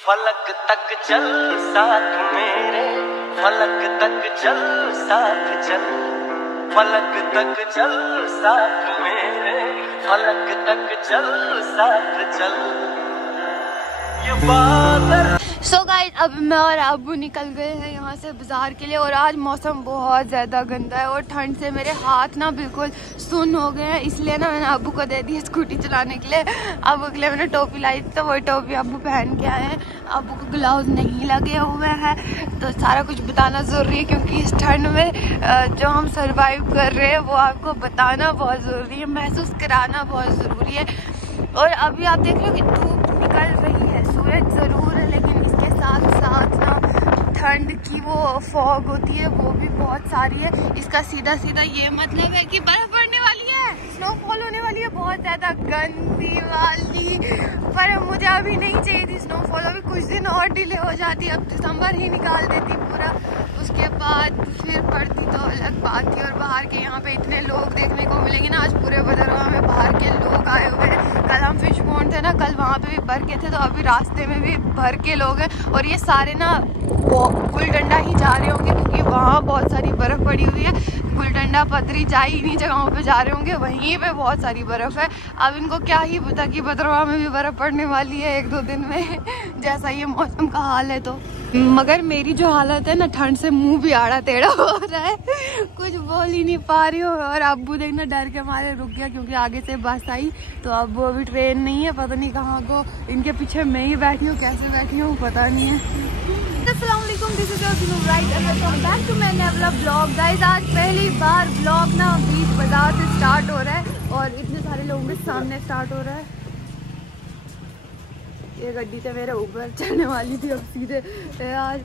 फलक तक चल साथ मेरे, फलक तक चल साथ चल, फलक तक चल साथ मेरे, फलक तक चल साथ चल। ये बादल सो गाइस अब मैं और अब्बू निकल गए हैं यहाँ से बाजार के लिए और आज मौसम बहुत ज़्यादा गंदा है और ठंड से मेरे हाथ ना बिल्कुल सुन्न हो गए हैं, इसलिए ना मैंने अब्बू को दे दी स्कूटी चलाने के लिए। अब्बू के लिए मैंने टोपी लाई थी तो वही टोपी अब्बू पहन के आए हैं। अब्बू को ग्लव्स नहीं लगे हुए हैं तो सारा कुछ बताना ज़रूरी है क्योंकि इस ठंड में जो हम सर्वाइव कर रहे हैं वो आपको बताना बहुत ज़रूरी है, महसूस कराना बहुत ज़रूरी है। और अभी आप देख रहे हो कि धूप निकल रही है, सूरज ज़रूर है लेकिन इसके साथ साथ ना ठंड की वो फॉग होती है वो भी बहुत सारी है। इसका सीधा सीधा ये मतलब है कि बर्फ पड़ने वाली है, स्नोफॉल होने वाली है बहुत ज़्यादा गंदी वाली। पर मुझे अभी नहीं चाहिए थी स्नोफॉल, अभी कुछ दिन और डिले हो जाती, अब दिसंबर ही निकाल देती पूरा, उसके बाद फिर पड़ती तो अलग बात थी। और बाहर के यहाँ पे इतने लोग देखने को मिलेंगे ना, आज पूरे भदरवा में बाहर के लोग आए हुए हैं। कल हम फिश पॉन्ड थे ना, कल वहाँ पे भी भर के थे तो अभी रास्ते में भी भर के लोग हैं और ये सारे ना गुलडंडा ही जा रहे होंगे क्योंकि वहाँ बहुत सारी बर्फ़ पड़ी हुई है। गुलडंडा पतरी जाई इन्हीं जगहों पे जा रहे होंगे, वहीं पे बहुत सारी बर्फ़ है। अब इनको क्या ही पता कि भदरवा में भी बर्फ़ पड़ने वाली है 1-2 दिन में जैसा ये मौसम का हाल है। तो मगर मेरी जो हालत है ना, ठंड से मुंह भी आड़ा टेढ़ा हो रहा है, कुछ बोल ही नहीं पा रही हो। और अब्बू देखना डर के मारे रुक गया क्योंकि आगे से बस आई तो अब वो अभी ट्रेन नहीं है, पता नहीं कहाँ को। इनके पीछे मैं ही बैठी हूँ, कैसे बैठी हूँ पता नहीं है। अस्सलाम वालेकुम, this is your right and welcome back to my नया ब्लॉग। गाइस आज पहली बार ब्लॉग ना बीच बाजार से स्टार्ट हो रहा है और इतने सारे लोगों के सामने स्टार्ट हो रहा है। ये गड्डी तो मेरे ऊपर चढ़ने वाली थी अब सीधे आज।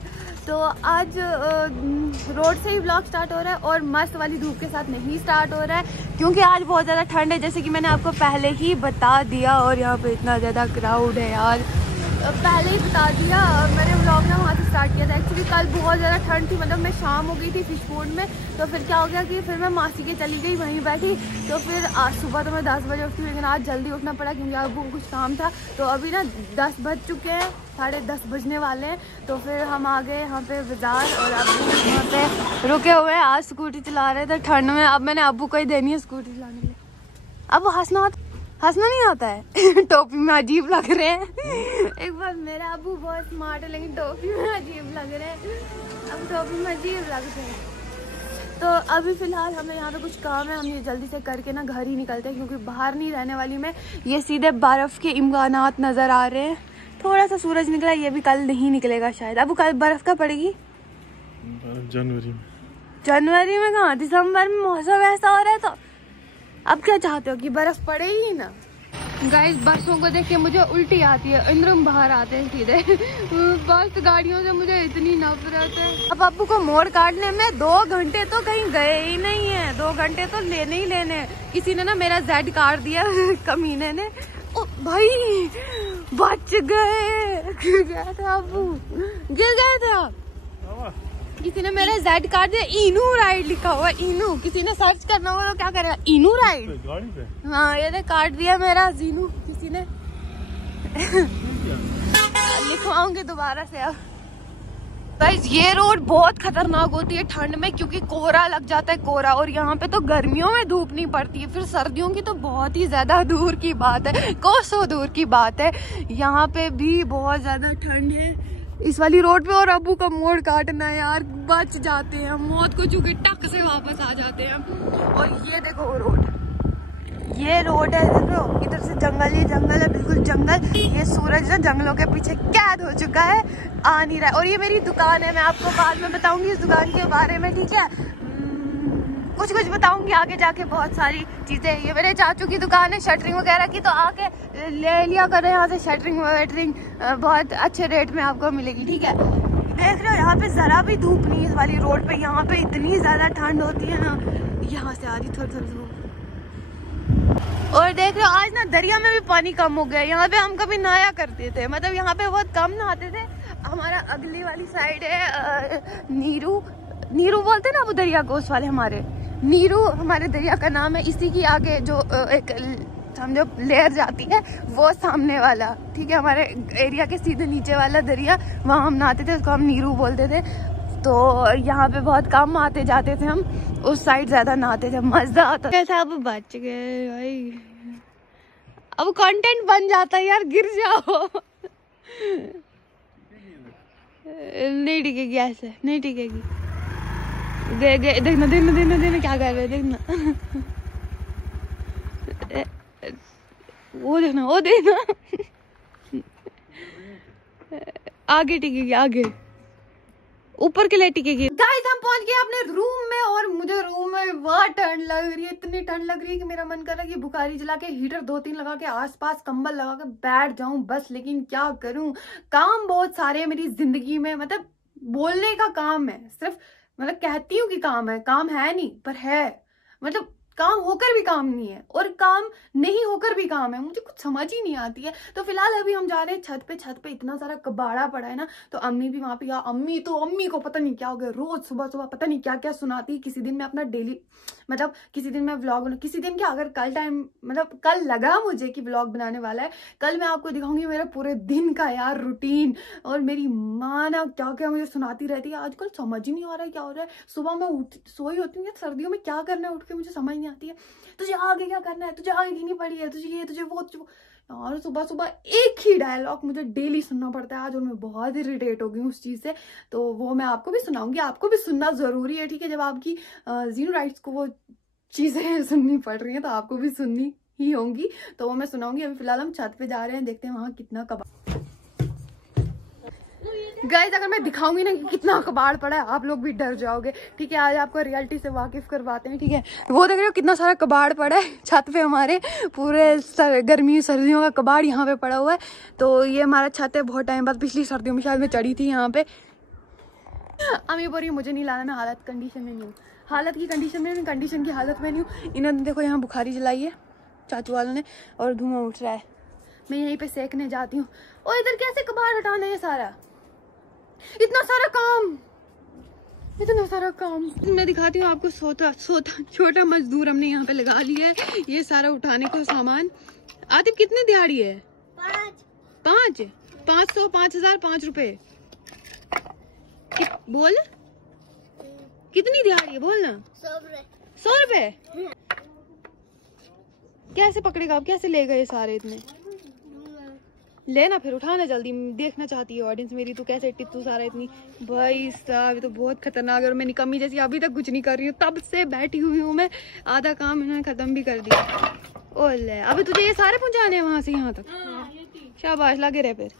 तो आज रोड से ही ब्लॉग स्टार्ट हो रहा है और मस्त वाली धूप के साथ नहीं स्टार्ट हो रहा है क्योंकि आज बहुत ज़्यादा ठंड है, जैसे कि मैंने आपको पहले ही बता दिया। और यहाँ पे इतना ज़्यादा क्राउड है यार, पहले ही बता दिया। मैंने व्लॉग ना वहाँ से स्टार्ट किया था। एक्चुअली कल बहुत ज़्यादा ठंड थी, मतलब मैं शाम हो गई थी फिश पॉन्ड में, तो फिर क्या हो गया कि फिर मैं मासी के चली गई, वहीं बैठी। तो फिर आज सुबह तो मैं 10 बजे उठती, लेकिन आज जल्दी उठना पड़ा क्योंकि अब कुछ काम था। तो अभी ना 10 बज चुके हैं, 10:30 बजने वाले हैं। तो फिर हम आ गए यहाँ पे बाजार और अभी यहाँ पे रुके हुए हैं। आज स्कूटी चला रहे थे ठंड में, अब मैंने अब्बू को ही देनी है स्कूटी चलाने के लिए। अब हंसना नहीं आता है टोपी में अजीब लग रहे हैं एक बार मेरा अब्बू बहुत स्मार्ट है लेकिन टोपी में अजीब लग रहे हैं, अब टोपी में अजीब लग रहे हैं। तो अभी फिलहाल हमें यहाँ पे कुछ काम है, हम ये जल्दी से करके ना घर ही निकलते हैं क्योंकि बाहर नहीं रहने वाली मैं। ये सीधे बर्फ़ के इम्कानात नज़र आ रहे हैं, थोड़ा सा सूरज निकला, ये भी कल नहीं निकलेगा शायद। अब कल बर्फ़ कब पड़ेगी? जनवरी में कहाँ, दिसंबर में मौसम ऐसा हो रहा है। तो अब क्या चाहते हो कि बर्फ पड़े ही ना? गाइस बसों को देख के मुझे उल्टी आती है, इंद्रम बाहर आते हैं सीधे बस गाड़ियों से मुझे इतनी नफरत है। अब अब्बू को मोड़ काटने में 2 घंटे तो कहीं गए ही नहीं है, 2 घंटे तो लेने ही लेने। किसी ने ना मेरा जेड काट दिया कमीने ने। ओ भाई बच गए, गिर गया था अब्बू, गिर गए थे आप। किसी ने मेरा जेड काट दिया, इनू राइड लिखा हुआ, इनू। किसी ने सर्च करना होगा तो क्या करेगा, इनू राइड। हाँ ये काट दिया मेरा जीनू किसी ने लिखवाऊंगी दोबारा से अब। गाइस ये रोड बहुत खतरनाक होती है ठंड में क्योंकि कोहरा लग जाता है, कोहरा। और यहाँ पे तो गर्मियों में धूप नहीं पड़ती है, फिर सर्दियों की तो बहुत ही ज्यादा दूर की बात है, कोसों दूर की बात है। यहाँ पे भी बहुत ज्यादा ठंड है इस वाली रोड पे। और अब्बू का मोड़ काटना है यार, बच जाते हैं, मौत को चूके टक से वापस आ जाते हैं। और ये देखो रोड, ये रोड है, देखो इधर से जंगल ही जंगल है, बिल्कुल जंगल। ये सूरज ना जंगलों के पीछे कैद हो चुका है, आ नहीं रहा है। और ये मेरी दुकान है, मैं आपको बाद में बताऊंगी इस दुकान के बारे में, ठीक है? कुछ बताऊंगी आगे जाके, बहुत सारी चीजें। ये मेरे चाचू की दुकान है शटरिंग वगैरह की, तो आके ले लिया करें यहाँ से शटरिंग वेटरिंग, बहुत अच्छे रेट में आपको मिलेगी, ठीक है? देख रहे हो यहाँ पे जरा भी धूप नहीं है इस वाली रोड पे, यहाँ पे इतनी ज्यादा ठंड होती है ना। यहाँ से आ रही थोड़ी धूप। और देख रहे हो आज ना दरिया में भी पानी कम हो गया। यहाँ पे हम कभी नहाया करते थे, मतलब यहाँ पे बहुत कम नहाते थे। हमारा अगली वाली साइड है नीरू बोलते ना वो दरिया को, उस वाले हमारे नीरू हमारे दरिया का नाम है। इसी की आगे जो एक समझो लेयर जाती है वो सामने वाला, ठीक है, हमारे एरिया के सीधे नीचे वाला दरिया, वहाँ हम नहाते थे, उसको हम नीरू बोलते थे। तो यहाँ पे बहुत कम आते जाते थे हम, उस साइड ज्यादा नहाते थे, मजा आता था। अब बच गए भाई, अब कंटेंट बन जाता है यार, गिर जाओ। नहीं टिकेगी ऐसे, नहीं टिकेगी। देखना देखना देखना देखना क्या कर रहे, देखना वो देखना, वो देखना। आगे टिकेगी, आगे ऊपर के लिए टिकेगी। गाइस हम पहुंच गए अपने रूम में और मुझे रूम में बहुत ठंड लग रही है, इतनी ठंड लग रही है कि मेरा मन कर रहा है कि बुखारी जला के हीटर 2-3 लगा के आसपास कंबल लगा के बैठ जाऊं बस। लेकिन क्या करूं, काम बहुत सारे है मेरी जिंदगी में। मतलब बोलने का काम है सिर्फ, मतलब कहती हूँ कि काम है नहीं पर है। मतलब काम होकर भी काम नहीं है और काम नहीं होकर भी काम है, मुझे कुछ समझ ही नहीं आती है। तो फिलहाल अभी हम जा रहे हैं छत पे इतना सारा कबाड़ा पड़ा है ना, तो अम्मी भी वहां पे, या अम्मी को पता नहीं क्या हो गया, रोज सुबह सुबह पता नहीं क्या क्या सुनाती है। किसी दिन मैं अपना डेली, मतलब किसी दिन मैं व्लॉग, किसी दिन क्या, अगर कल टाइम, मतलब कल लगा मुझे कि व्लॉग बनाने वाला है, कल मैं आपको दिखाऊंगी मेरा पूरे दिन का यार रूटीन। और मेरी माँ ना क्या क्या मुझे सुनाती रहती है, आजकल समझ ही नहीं आ रहा है क्या हो रहा है। सुबह मैं सोई होती हूँ, सर्दियों में क्या करना है उठ के मुझे समझ नहीं आती है। तुझे आगे क्या करना है, तुझे आगे की नहीं पड़ी है, तुझे ये तुझे वो यार सुबह सुबह एक ही डायलॉग मुझे डेली सुनना पड़ता है आज, और मैं बहुत इरिटेट हो गई हूँ उस चीज से। तो वो मैं आपको भी सुनाऊंगी, आपको भी सुनना जरूरी है, ठीक है। जब आपकी जीरो राइट्स को वो चीजें सुननी पड़ रही हैं तो आपको भी सुननी ही होंगी, तो वो मैं सुनाऊंगी। अभी फिलहाल हम छत पे जा रहे हैं, देखते हैं वहां कितना कबाड़। गाइस अगर मैं दिखाऊंगी ना कि कितना कबाड़ पड़ा है, आप लोग भी डर जाओगे, ठीक है। आज आपको रियलिटी से वाकिफ करवाते हैं, ठीक है। वो देख रहे हो कितना सारा कबाड़ पड़ा है छत पे हमारे, पूरे गर्मी सर्दियों का कबाड़ यहाँ पे पड़ा हुआ है। तो ये हमारा छत है, बहुत टाइम बाद, पिछली सर्दियों में शायद मैं चढ़ी थी यहाँ पे। अम्मी बोल रही मुझे नहीं लाना, मैं हालत कंडीशन में नहीं हूँ, हालत की कंडीशन में, कंडीशन की हालत में नहीं हूँ। इन्होंने देखो यहाँ बुखारी जलाई है चाचू वालों ने, और धुआं उठ रहा है, मैं यहीं पे सेकने जाती हूँ। और इधर कैसे कबाड़ हटाना है सारा, इतना सारा काम। मैं दिखाती हूँ आपको, सोता छोटा मजदूर हमने यहाँ पे लगा लिया है, ये सारा उठाने को सामान। आतिफ कितने दिहाड़ी है? 5 500 5000 5 रुपए। बोल कितनी दिहाड़ी है, बोल ना। 100 रुपए कैसे पकड़ेगा, अब कैसे लेगा ये सारे इतने? लेना फिर, उठाना जल्दी, देखना चाहती है ऑडियंस मेरी, तो कैसे टिट्टू सारा इतनी। भाई साहब तो बहुत खतरनाक है, और मैं निकम्मी जैसी अभी तक कुछ नहीं कर रही हूँ, तब से बैठी हुई हूँ मैं, आधा काम इन्होंने खत्म भी कर दिया। ओले अभी तुझे ये सारे पहुंचाने हैं वहां से यहाँ तक, शाबाश लगे रहे फिर।